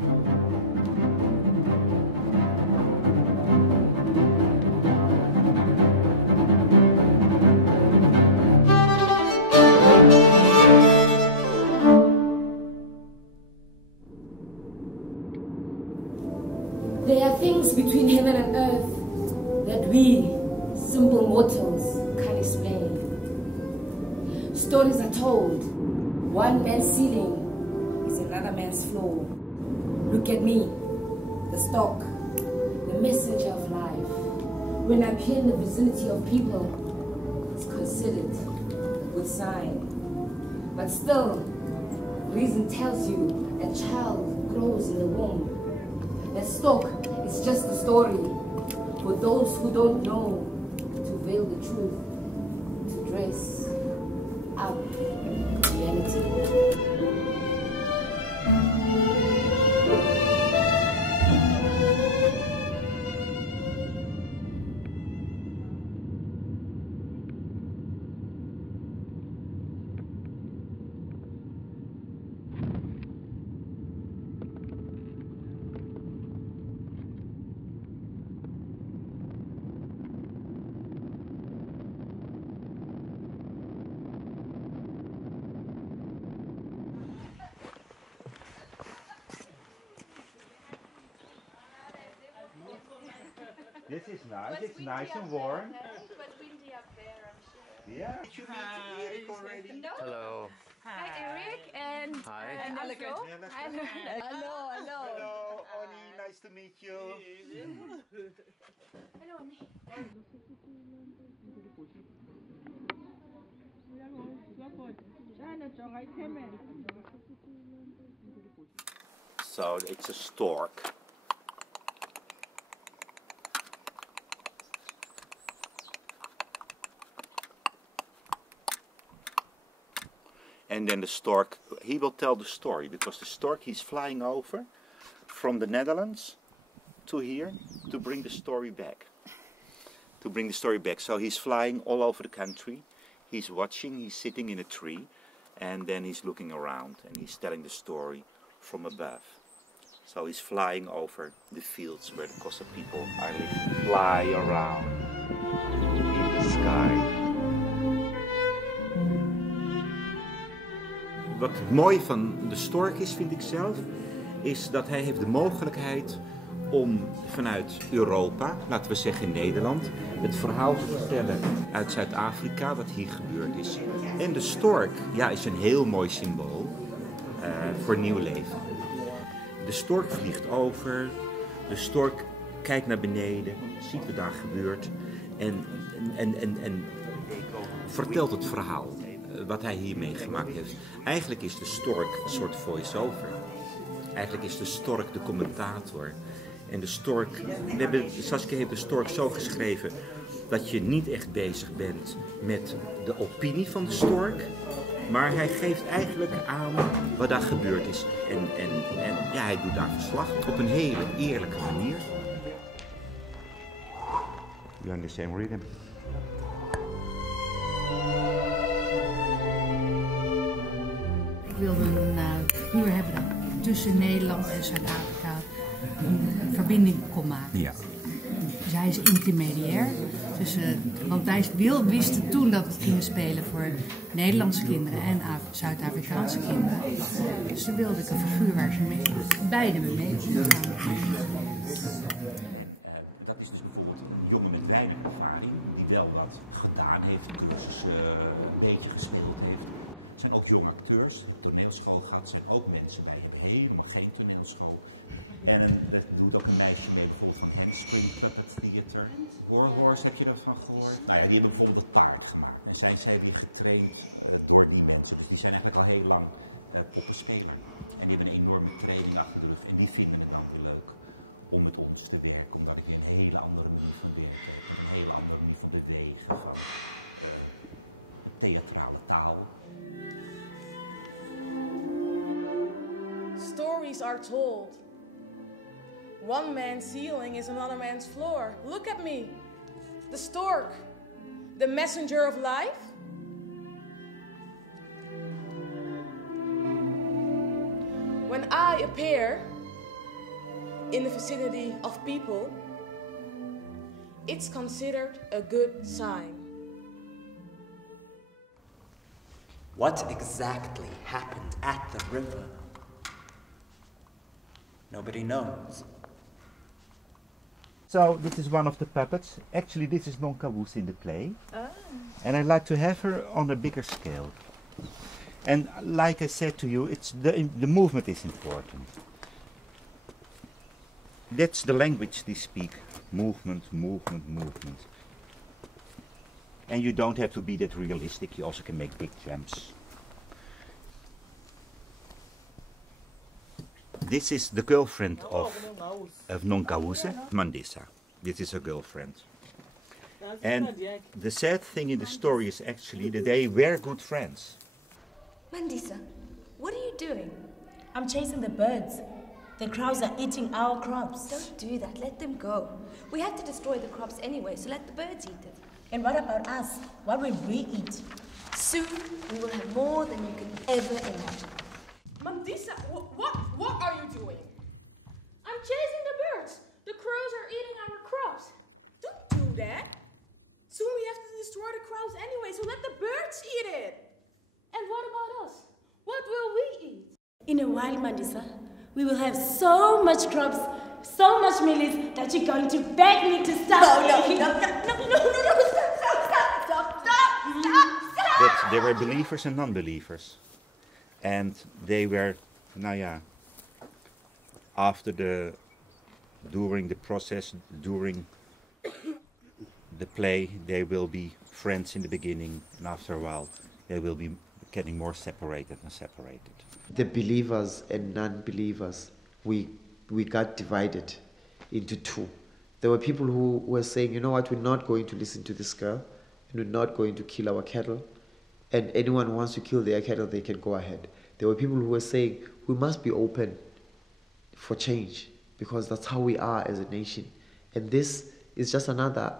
There are things between heaven and earth that we, simple mortals, can't explain. Stories are told. One man's ceiling is another man's floor. Look at me, the stock, the messenger of life. When I appear in the vicinity of people, it's considered a good sign. But still, reason tells you a child grows in the womb. That stock is just a story for those who don't know to veil the truth, to dress up reality. This is nice. It's nice and warm. It was windy up there, I'm sure. Yeah. Did you meet Eric already? No. Hello. Hi, Eric and Hi. and Aleko. Hello, Hello. Oni. Nice to meet you. Hello, Oni. So it's a stork. And then the stork, he will tell the story, because the stork, he's flying over from the Netherlands to here to bring the story back. So he's flying all over the country, he's watching, he's sitting in a tree, and then he's looking around and he's telling the story from above. So he's flying over the fields where the Xhosa people are living. Fly around in the sky. Wat het mooie van de stork is, vind ik zelf, is dat hij heeft de mogelijkheid om vanuit Europa, laten we zeggen Nederland, het verhaal te vertellen uit Zuid-Afrika wat hier gebeurd is. En de stork, ja, is een heel mooi symbool voor nieuw leven. De stork vliegt over, de stork kijkt naar beneden, ziet wat daar gebeurt en vertelt het verhaal. Wat hij hier meegemaakt heeft. Eigenlijk is de stork een soort voice-over. Eigenlijk is de stork de commentator. En de stork, Saskia heeft de stork zo geschreven dat je niet echt bezig bent met de opinie van de stork, maar hij geeft eigenlijk aan wat daar gebeurd is. En ja, hij doet daar verslag op een hele eerlijke manier. You're in the same rhythm. Ik wilde een uur hebben tussen Nederland en Zuid-Afrika een verbinding kon maken. Ja. Dus hij is intermediair. Want wij wisten toen dat het ging spelen voor Nederlandse kinderen en Zuid-Afrikaanse kinderen. Dus toen wilde ik een figuur waar ze beide mee konden gaan. En dat is dus bijvoorbeeld een jongen met weinig ervaring, die wel wat gedaan heeft, cursussen een beetje gespeeld heeft. Er zijn ook jonge acteurs, hebben toneelschool gehad, zijn ook mensen bij, hebben helemaal geen toneelschool. En dat doet ook een meisje mee, bijvoorbeeld van Handspring Puppet Theater. Warhorse, heb je daarvan gehoord? Nou ja, die hebben bijvoorbeeld het paard gemaakt. En zijn zij weer getraind door die mensen. Dus die zijn eigenlijk al heel lang poppenspeler. En die hebben een enorme training achter de rug. En die vinden het dan weer leuk om met ons te werken. Omdat ik weer een hele andere manier van werken heb. Met een hele andere manier van bewegen, van een theatrale taal. Stories are told. One man's ceiling is another man's floor. Look at me, the stork, the messenger of life. When I appear, in the vicinity of people, it's considered a good sign. What exactly happened at the river? Nobody knows. So this is one of the puppets. Actually, this is Nongqawuse in the play. And I'd like to have her on a bigger scale. And like I said to you, it's the movement is important. That's the language they speak. Movement, movement, movement. And you don't have to be that realistic, you also can make big jumps. This is the girlfriend of Nongqawuse, Mandisa. This is her girlfriend. And the sad thing in the story is actually that they were good friends. Mandisa, what are you doing? I'm chasing the birds. The crows are eating our crops. Don't do that, let them go. We have to destroy the crops anyway, so let the birds eat it. And what about us? What will we eat? Soon, we will have more than you can ever imagine. Mandisa, what are you doing? I'm chasing the birds. The crows are eating our crops. Don't do that. Soon we have to destroy the crows anyway, so let the birds eat it. And what about us? What will we eat? In a while, Mandisa, we will have so much crops, so much millies that you're going to beg me to stop. But there were believers and non-believers. And they were, during the process, during the play, they will be friends in the beginning, and after a while, they will be getting more separated and separated. The believers and non-believers, we got divided into two. There were people who were saying, you know what, we're not going to listen to this girl, and we're not going to kill our cattle, and anyone who wants to kill their cattle, they can go ahead. There were people who were saying, we must be open for change, because that's how we are as a nation. And this is just another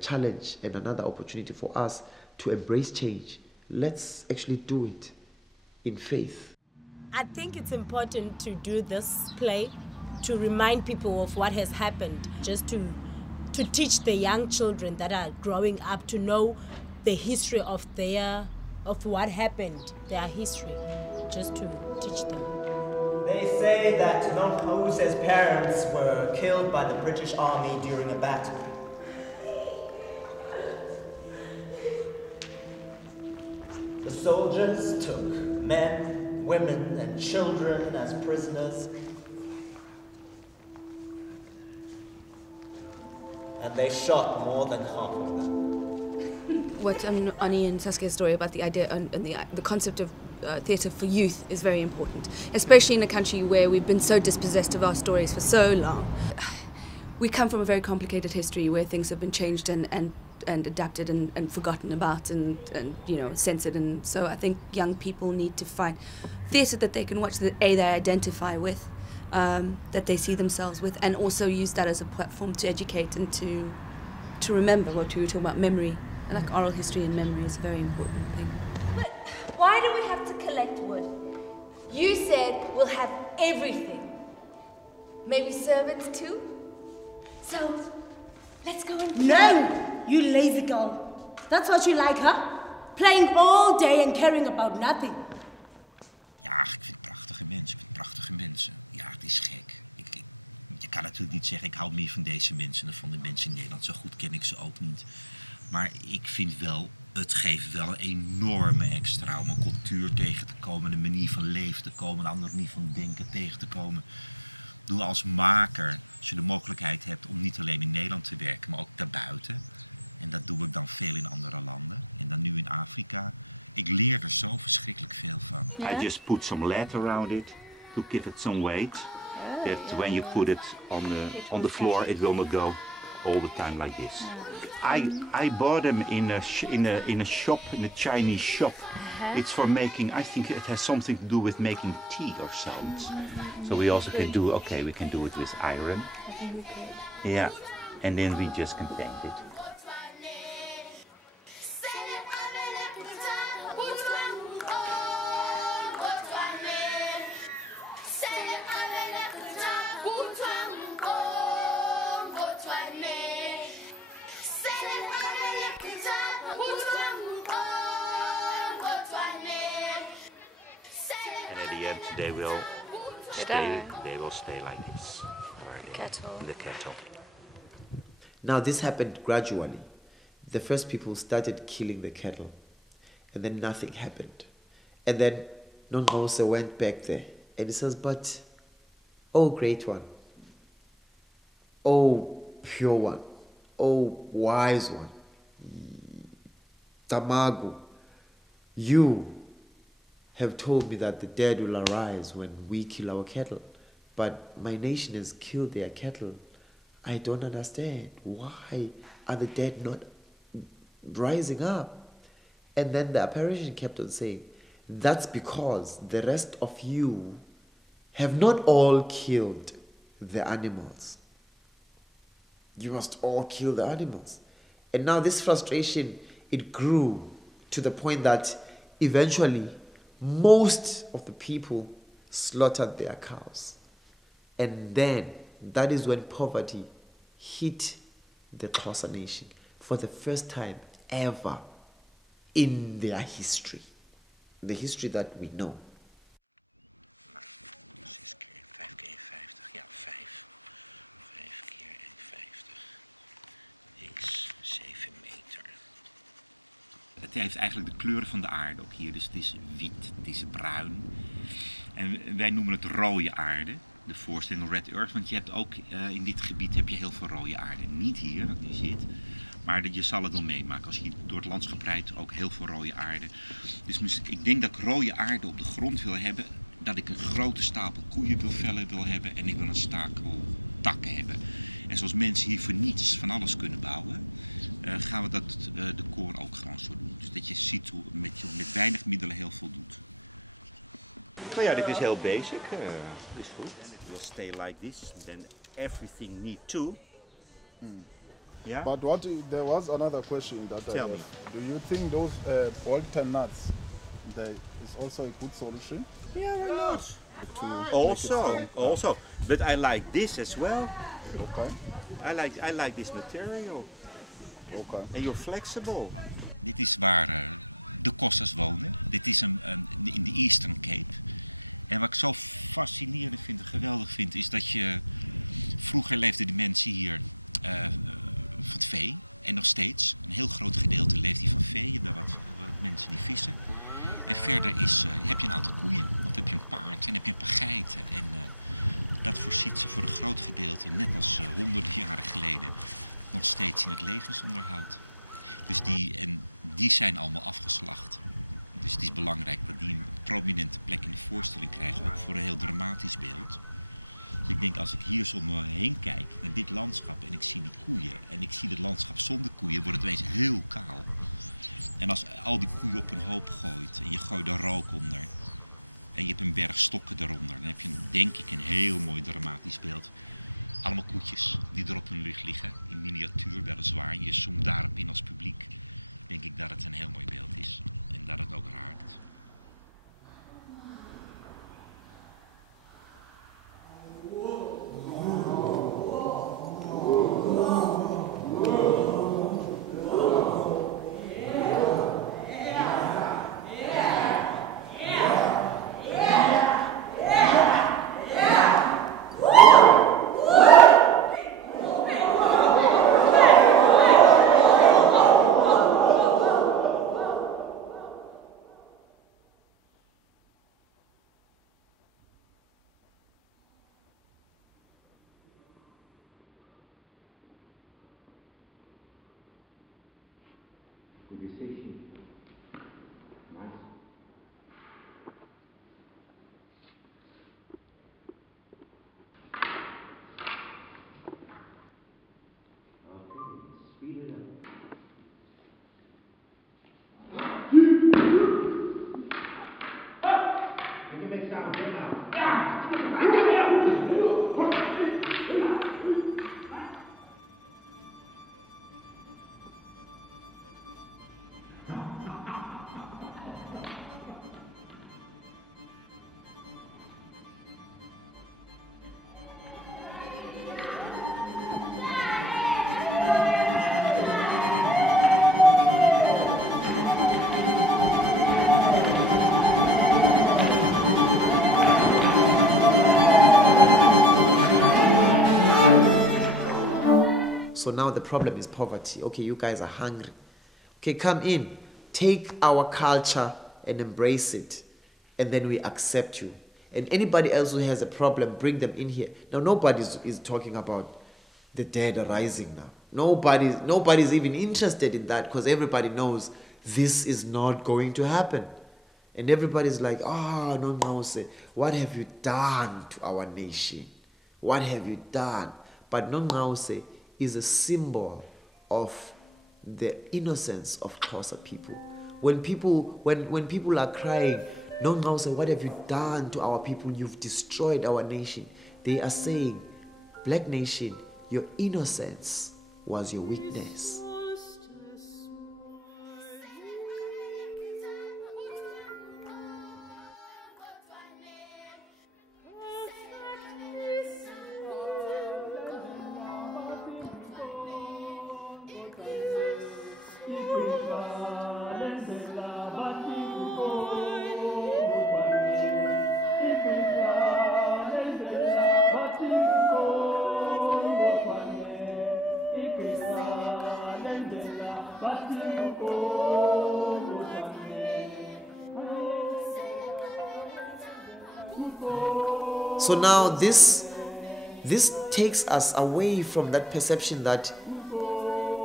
challenge and another opportunity for us to embrace change. Let's actually do it in faith. I think it's important to do this play to remind people of what has happened, just to teach the young children that are growing up to know the history of what happened, their history, just to teach them. They say that Nongqawuse's parents were killed by the British Army during a battle. The soldiers took men, women, and children as prisoners, and they shot more than half of them. What Ani and Saskia's story about the idea and the concept of theatre for youth is very important, especially in a country where we've been so dispossessed of our stories for so long. We come from a very complicated history where things have been changed and adapted and forgotten about and censored, and so I think young people need to find theatre that they can watch that they identify with, that they see themselves with, and also use that as a platform to educate and to remember what we were talking about, memory. And like oral history and memory is a very important thing. But why do we have to collect wood? You said we'll have everything. Maybe servants too? So, let's go and... No! You lazy girl. That's what you like, huh? Playing all day and caring about nothing. Ja, ik vind prachtige mensen. Ik vind prachtige mensen. Ja, het is gek. Je kan natuurlijk niet zeggen, ik hou meer van deze mensen dan van de mensen in Nederland. Zo goed ken ik ze ook niet. Maar ik vind wel, het geeft wel een enorme extra om een cultuur tegen te komen, een manier van leven te komen, een andere manier van denken tegen te komen. Doe als maker, als je de mogelijkheid hebt om niet alleen in Nederland te werken, maar ook daarbuiten. En dat doe ik dan veel in andere landen. En dan nu in Afrika. Ik leer er zo verschrikkelijk veel van. Yeah. I just put some lead around it to give it some weight. That when you put it on the floor, it will not go all the time like this. I bought them in a shop, in a Chinese shop. It's for making, I think it has something to do with making tea or something. So we also can do, okay, we can do it with iron. Yeah, and then we just can paint it. and they will stay like this. In the kettle. Now this happened gradually. The first people started killing the cattle, and then nothing happened. And then Nongqawuse went back there, and he says, but, oh great one, oh pure one, oh wise one, Tamagu, you have told me that the dead will arise when we kill our cattle, but my nation has killed their cattle. I don't understand. Why are the dead not rising up? And then the apparition kept on saying, that's because the rest of you have not all killed the animals. You must all kill the animals. And now this frustration, it grew to the point that eventually most of the people slaughtered their cows. And then that is when poverty hit the Xhosa nation for the first time ever in their history. The history that we know. 6 keer 5 keer 50. Ja, 5. 5 keer 1,50 is 7 meter. Het heeft eigenlijk de kleuren van de aarde ook hier. Dus het is wit, het is bruin. En wij noemen het rode aarde. De voorstelling Red Earth, want je hebt ook in dit gebied heb je heel veel rode aarde. Niet hier, wat nu zit, maar je zal het wel meemaken. Als je door het landschap rijdt, ook heel veel rode aarde. Dus ik denk dat ik rode aarde op de grond wil hebben, dat ik een grote stapel koeienvellen wil hebben en ik wil een stapel takken hebben. En zoals mensen hier voor niets van alles kunnen bouwen, gaan we dat decor ook gewoon zo doen. Dus dat je ziet hoe met weinig middelen heel veel doet. Nou ja, dit is heel basic. Is goed. It will stay like this. Then everything need to. Yeah. But there was another question that Tell me. Do you think those alternates is also a good solution? Yeah, why not? Also. But I like this as well. Okay. I like this material. Okay. And you're flexible. Dit is waar de Xhosas wonen. Dit is in de Eastern Cape. En wat ik zo fascinerend vind en geweldig vind, is dat vroeger leefden die mensen hier van het vee. En nog steeds, een heel groot gedeelte leeft hier van vee. Je hebt daar wat mensen die vissen. En verder heb je een aantal koeien, of heb je een paard en heb je een paar geiten. En dat voorziet ze voor een groot gedeelte, net als honderden jaren geleden, nog steeds in het levensonderhoud. Dus die zijn allemaal afgeslacht. Dus het is belangrijk dat die een prominente plek in de voorstelling krijgen, ook voor een heel dramatisch beeld. Dus ik denk, als ik hier zo om me heen kijk, naar dit landschap en ik zie die koeien en ik zie het landschap zonder koeien, wordt het ineens heel kaal. En als al die koeien op een hoop gooit en je gooit er rook onder en je hebt een berg stokken eronder, dan heb je denk ik een heel mooi dramatisch beeld. Allemaal koetjes die er op hun rug liggen, in miniatuur weliswaar. En je zoomt daarop in als publiek. Denk ik dat het een heel mooi beeld is. En dat het ook raakt. So now the problem is poverty. Okay, you guys are hungry. Okay, come in, take our culture and embrace it, and then we accept you. And anybody else who has a problem, bring them in here. Now nobody is talking about the dead rising now. Nobody's even interested in that, because everybody knows this is not going to happen. And everybody's like, oh, Nongqawuse, what have you done to our nation? What have you done? But Nongqawuse is a symbol of the innocence of Xhosa people. When people are crying, Nongqawuse, what have you done to our people? You've destroyed our nation. They are saying, Black nation, your innocence was your weakness. So now this takes us away from that perception that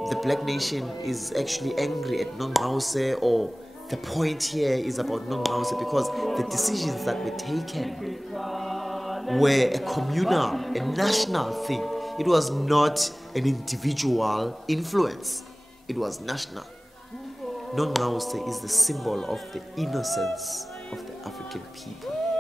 the Black nation is actually angry at Nongqawuse, or the point here is about Nongqawuse, because the decisions that were taken were a communal, a national thing. It was not an individual influence. It was national. Nongqawuse is the symbol of the innocence of the African people.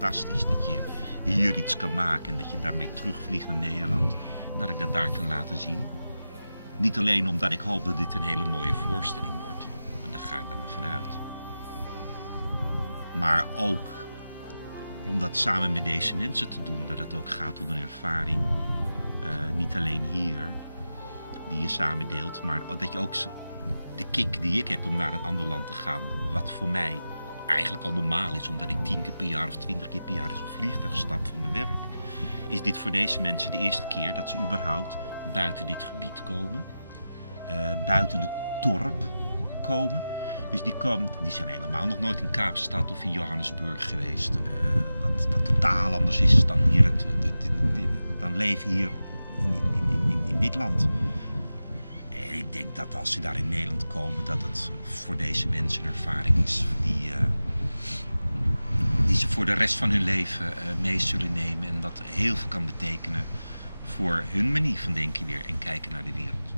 Fantastisch dat je hier iets kan maken en dat je daarmee terugvliegt naar Nederland. En dat ik dat daar kan laten zien. Niet alleen omdat ik hoop dat dit een hele mooie voorstelling wordt. En daar ga ik dan maar vanuit. Maar ook om dat samen met deze mensen te doen. Dat het ook gaat om een ervaring. Niet alleen hier, die je samen deelt. Maar dat je ook de kick die ik heb om naar een ander land te gaan. Wat voor mij eigenlijk al normaal is, omdat ik 10 keer per jaar of 20 keer per jaar in zo'n vliegtuig stap voor mijn werk. Is dit voor deze mensen de eerste keer dat ze überhaupt buiten dit gebied komen. Buiten het dorp komen. Dus die zijn helemaal nog nooit in Kaapstad of in Johannesburg geweest. Wat totaal anders is dan hier dan leven hier in dit land. En ik denk dat als ze daar in Nederland komen, dat het voor deze mensen een ervaring is die ze voor de rest van hun leven mee zullen nemen. En dat heel veel kan betekenen voor hun manier van denken weer en kijken naar de wereld.